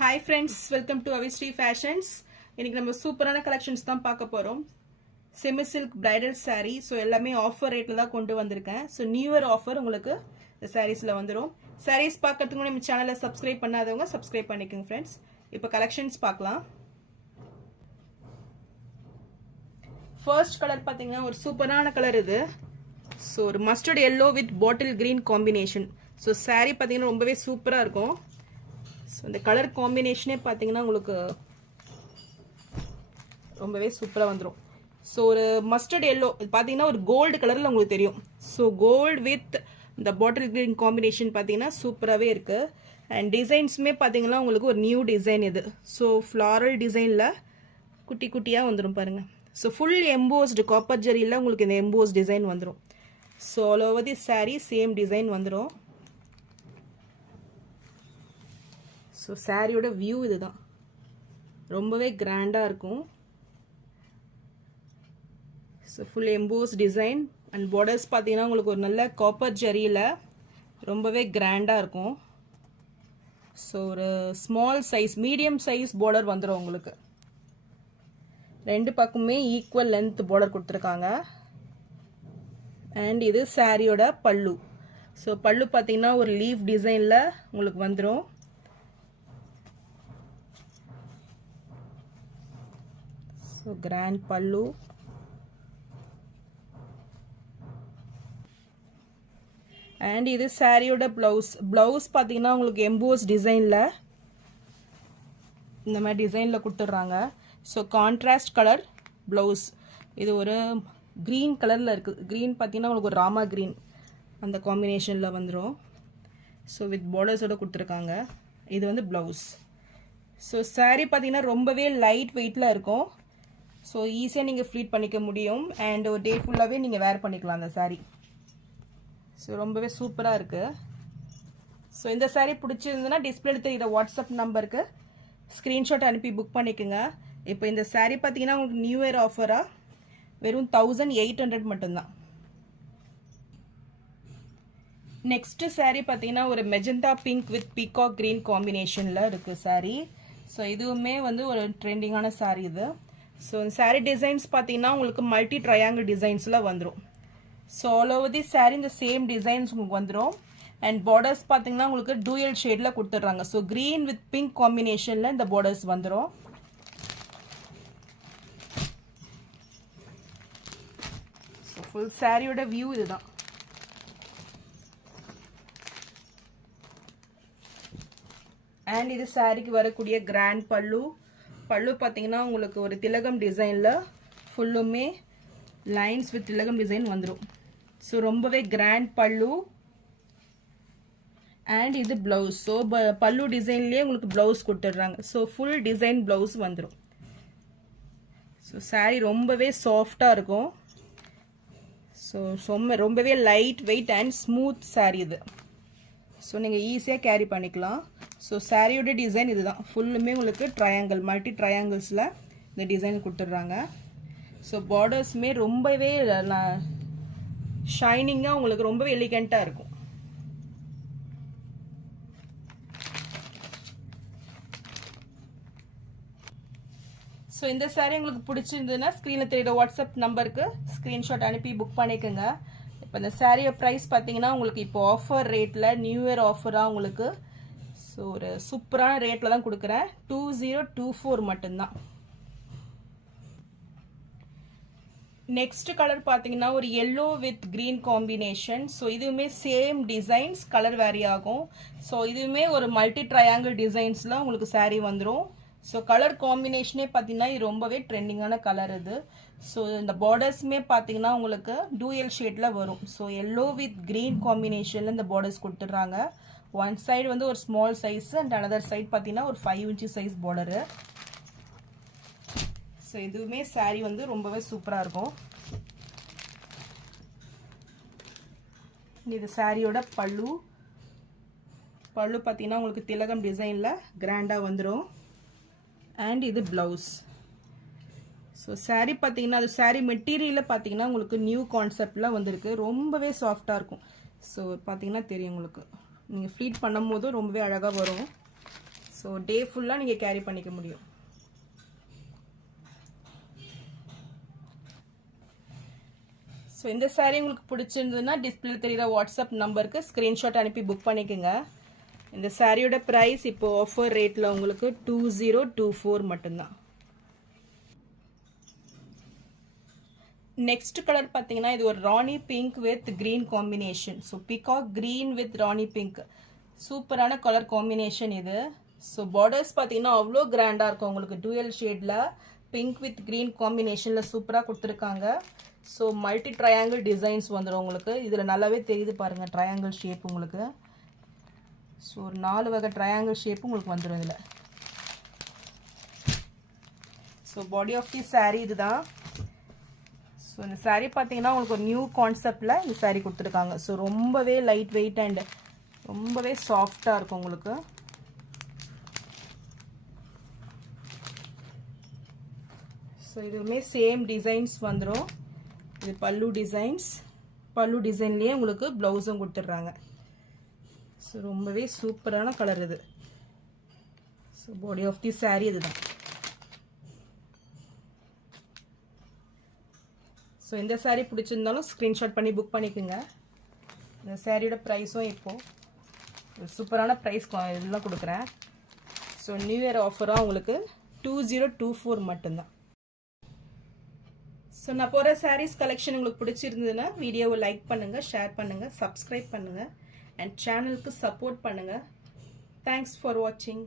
Hi friends, welcome to Avistri Fashions. இன்னைக்கு நம்ம சூப்பரான கலெக்ஷன்ஸ் தான் பார்க்க போறோம். Semi silk bridal saree. So எல்லாமே ஆஃபர் ரேட்ல தான் கொண்டு வந்திருக்கேன். ஸோ நியூ இயர் ஆஃபர் உங்களுக்கு இந்த சாரீஸ்ல வந்துடும். சாரீஸ் பார்க்கறதுக்கு முன்னாடி நம்ம சேனலை சப்ஸ்கிரைப் பண்ணாதவங்க சப்ஸ்கிரைப் பண்ணிக்கோங்க ஃப்ரெண்ட்ஸ். இப்போ கலெக்ஷன்ஸ் பார்க்கலாம். ஃபர்ஸ்ட் கலர் பார்த்தீங்கன்னா ஒரு சூப்பரான கலர் இது. ஸோ ஒரு mustard yellow with bottle green combination. So saree பார்த்தீங்கன்னா ரொம்பவே சூப்பராக இருக்கும். ஸோ இந்த கலர் காம்பினேஷனே பார்த்தீங்கன்னா உங்களுக்கு ரொம்பவே சூப்பராக வந்துடும். ஸோ ஒரு மஸ்டர்ட் எல்லோ இது பார்த்தீங்கன்னா ஒரு கோல்டு கலரில் உங்களுக்கு தெரியும். ஸோ கோல்டு வித் இந்த பாட்டில் கிரீன் காம்பினேஷன் பார்த்தீங்கன்னா சூப்பராகவே இருக்குது. அண்ட் டிசைன்ஸுமே பார்த்தீங்கன்னா உங்களுக்கு ஒரு நியூ டிசைன் இது. ஸோ ஃப்ளாரல் டிசைனில் குட்டி குட்டியாக வந்துடும் பாருங்கள். ஸோ ஃபுல் எம்போஸ்டு காப்பர் ஜரியில் உங்களுக்கு இந்த எம்போஸ் டிசைன் வந்துடும். So all over the sari same design வந்துடும். ஸோ சாரியோட வியூ இதுதான், ரொம்பவே கிராண்டாக இருக்கும். So full EMBOSS design and borders பார்த்தீங்கன்னா உங்களுக்கு ஒரு நல்ல காப்பர் ஜரியில் ரொம்பவே கிராண்டாக இருக்கும். ஸோ ஒரு small size medium size border வந்துடும் உங்களுக்கு. ரெண்டு பக்கமே ஈக்குவல் லென்த் பார்டர் கொடுத்துருக்காங்க. அண்ட் இது சாரியோட பல்லு. ஸோ பல்லு பார்த்தீங்கன்னா ஒரு லீஃப் டிசைனில் உங்களுக்கு வந்துடும். ஸோ கிராண்ட் பல்லு. அண்ட் இது சாரியோட பிளவுஸ். பிளவுஸ் பார்த்தீங்கன்னா உங்களுக்கு எம்போஸ் டிசைனில் இந்த மாதிரி டிசைனில் கொடுத்துட்றாங்க. So contrast colour blouse. இது ஒரு க்ரீன் கலரில் இருக்குது. க்ரீன் பார்த்தீங்கன்னா உங்களுக்கு ஒரு ராமா க்ரீன் அந்த காம்பினேஷனில் வந்துடும். ஸோ வித் பார்டர்ஸோடு கொடுத்துருக்காங்க. இது வந்து ப்ளவுஸ். ஸோ சாரீ பார்த்தீங்கன்னா ரொம்பவே லைட் வெயிட்டில் இருக்கும். ஸோ ஈஸியாக நீங்கள் ஃப்ளீட் பண்ணிக்க முடியும். அண்ட் ஒரு டே ஃபுல்லாகவே நீங்கள் வேர் பண்ணிக்கலாம் அந்த சாரீ. ஸோ ரொம்பவே சூப்பராக இருக்குது. ஸோ இந்த சாரீ பிடிச்சிருந்துன்னா டிஸ்பிளேல தெரியுற வாட்ஸ்அப் நம்பருக்கு ஸ்க்ரீன்ஷாட் அனுப்பி புக் பண்ணிக்கோங்க. இப்போ இந்த சாரீ பார்த்தீங்கன்னா உங்களுக்கு நியூ இயர் ஆஃபராக வெறும் 1800 மட்டும்தான். நெக்ஸ்ட் சாரீ பார்த்தீங்கன்னா ஒரு magenta pink with peacock green காம்பினேஷனில் இருக்குது சாரீ. ஸோ இதுவுமே வந்து ஒரு ட்ரெண்டிங்கான சாரீ இது. ஸோ இந்த சாரீ டிசைன்ஸ் பார்த்தீங்கன்னா உங்களுக்கு மல்டி ட்ரையாங்கிள் டிசைன்ஸில் வந்துடும். So all over the sari இந்த சேம் டிசைன்ஸ் உங்களுக்கு வந்துடும். அண்ட் பார்டர்ஸ் பார்த்தீங்கன்னா உங்களுக்கு டூயல் ஷேடில் கொடுத்துட்றாங்க. ஸோ க்ரீன் வித் பிங்க் காம்பினேஷனில் இந்த பார்டர்ஸ் வந்துடும். ஸோ ஃபுல் சாரியோட வியூ இதுதான். அண்ட் இது சாரிக்கு வரக்கூடிய கிராண்ட் பல்லு. பல்லு பார்த்தீங்கன்னா உங்களுக்கு ஒரு திலகம் டிசைனில் ஃபுல்லுமே லைன்ஸ் வித் திலகம் டிசைன் வந்துடும். ஸோ ரொம்பவே கிராண்ட் பல்லு. அண்ட் இது ப்ளவுஸ். ஸோ பல்லு டிசைன்லேயே உங்களுக்கு ப்ளவுஸ் கொடுத்துட்றாங்க. ஸோ ஃபுல் டிசைன் ப்ளவுஸ் வந்துடும். ஸோ சாரீ ரொம்பவே சாஃப்டாக இருக்கும். ஸோ ரொம்பவே light weight and smooth sari இது. ஸோ நீங்கள் ஈஸியாக கேரி பண்ணிக்கலாம். ஸோ சாரியோட டிசைன் இதுதான். ஃபுல்லுமே உங்களுக்கு ட்ரையாங்கிள் மல்டி ட்ரையாங்கிள்ஸில் இந்த டிசைன் கொடுத்துட்றாங்க. ஸோ பார்டர்ஸுமே ரொம்பவே ஷைனிங்காக உங்களுக்கு ரொம்பவே எலிகண்ட்டாக இருக்கும். ஸோ இந்த சாரீ உங்களுக்கு பிடிச்சிருந்ததுன்னா ஸ்க்ரீனில் தெரியுற வாட்ஸ்அப் நம்பருக்கு ஸ்க்ரீன்ஷாட் அனுப்பி புக் பண்ணிக்கோங்க. இப்போ இந்த சாரியோட ப்ரைஸ் பார்த்தீங்கன்னா உங்களுக்கு இப்போ ஆஃபர் ரேட்டில் நியூ இயர் ஆஃபராக உங்களுக்கு ஸோ ஒரு சூப்பரான ரேட்டில் தான் கொடுக்குறேன். 2024 மட்டும்தான். நெக்ஸ்ட் கலர் பார்த்தீங்கன்னா ஒரு yellow with green combination. So இதுவுமே சேம் டிசைன்ஸ், கலர் வேரி ஆகும். ஸோ இதுவுமே ஒரு மல்டி ட்ரையாங்கிள் டிசைன்ஸில் உங்களுக்கு சாரீ வந்துடும். ஸோ கலர் காம்பினேஷனே பார்த்தீங்கன்னா இது ரொம்பவே ட்ரெண்டிங்கான கலர் இது. ஸோ இந்த பார்டர்ஸுமே பார்த்தீங்கன்னா உங்களுக்கு டூயல் ஷேடில் வரும். ஸோ எல்லோ வித் க்ரீன் காம்பினேஷனில் இந்த பார்டர்ஸ் கொடுத்துட்றாங்க. ஒன் சைடு வந்து ஒரு small size and another side பார்த்தீங்கன்னா ஒரு 5 inch சைஸ் பார்டரு. ஸோ இதுவுமே சாரீ வந்து ரொம்பவே சூப்பராக இருக்கும். இது சாரியோட பல்லு. பல்லு பார்த்தீங்கன்னா உங்களுக்கு திலகம் டிசைனில் கிராண்டாக வந்துடும். அண்ட் இது ப்ளவுஸ். ஸோ சாரீ பார்த்தீங்கன்னா அது சாரீ மெட்டீரியலில் பார்த்தீங்கன்னா உங்களுக்கு நியூ கான்செப்டில் வந்திருக்கு. ரொம்பவே சாஃப்டாக இருக்கும். ஸோ பார்த்தீங்கன்னா தெரியும் உங்களுக்கு, நீங்கள் ஃப்ளீட் பண்ணும் போதும் ரொம்பவே அழகாக வரும். ஸோ டே ஃபுல்லாக நீங்கள் கேரி பண்ணிக்க முடியும். ஸோ இந்த saree உங்களுக்கு பிடிச்சிருந்ததுன்னா டிஸ்பிளே தெரிகிற வாட்ஸ்அப் நம்பருக்கு ஸ்க்ரீன்ஷாட் அனுப்பி புக் பண்ணிக்கோங்க. இந்த சாரியோட ப்ரைஸ் இப்போ ஆஃபர் ரேட்டில் உங்களுக்கு 2024 மட்டும்தான். நெக்ஸ்ட் கலர் பார்த்தீங்கன்னா இது ஒரு rani pink with green combination. So peacock green with rani pink சூப்பரான கலர் காம்பினேஷன் இது. ஸோ பார்டர்ஸ் பார்த்தீங்கன்னா அவ்வளோ கிராண்டாக இருக்கும் உங்களுக்கு. டூயல் ஷேடில் பிங்க் வித் கிரீன் காம்பினேஷனில் சூப்பராக கொடுத்துருக்காங்க. ஸோ மல்டி ட்ரையாங்கிள் டிசைன்ஸ் வந்துடும் உங்களுக்கு. இதில் நல்லாவே தெரியுது பாருங்கள் ட்ரையாங்கிள் ஷேப் உங்களுக்கு. ஸோ ஒரு 4 வகை ட்ரையாங்கிள் ஷேப் உங்களுக்கு வந்துடும் இதில். So body of the sari இதுதான். ஸோ இந்த சாரீ பார்த்தீங்கன்னா உங்களுக்கு ஒரு நியூ கான்செப்டில் இந்த சாரீ கொடுத்துருக்காங்க. ஸோ ரொம்பவே லைட் வெயிட் அண்ட் ரொம்பவே சாஃப்டாக இருக்கும் உங்களுக்கு. ஸோ இதுவுமே சேம் டிசைன்ஸ் வந்துடும். இது பல்லு டிசைன்ஸ். பல்லு டிசைன்லேயே உங்களுக்கு ப்ளவுஸும் கொடுத்துட்றாங்க. ஸோ ரொம்பவே சூப்பரான கலர் இது. So body of the sari இதுதான். ஸோ இந்த சாரீ பிடிச்சிருந்தாலும் ஸ்க்ரீன்ஷாட் பண்ணி புக் பண்ணிக்கோங்க. இந்த சாரியோட ப்ரைஸும் இப்போது சூப்பரான ப்ரைஸ் இதெல்லாம் கொடுக்குறேன். ஸோ நியூ இயர் ஆஃபராக உங்களுக்கு 2024 மட்டும்தான். ஸோ நான் போகிற சாரீஸ் கலெக்ஷன் உங்களுக்கு பிடிச்சிருந்ததுன்னா வீடியோவை லைக் பண்ணுங்கள், ஷேர் பண்ணுங்கள், சப்ஸ்கிரைப் பண்ணுங்கள் அண்ட் சேனலுக்கு சப்போர்ட் பண்ணுங்கள். தேங்க்ஸ் ஃபார் வாட்சிங்.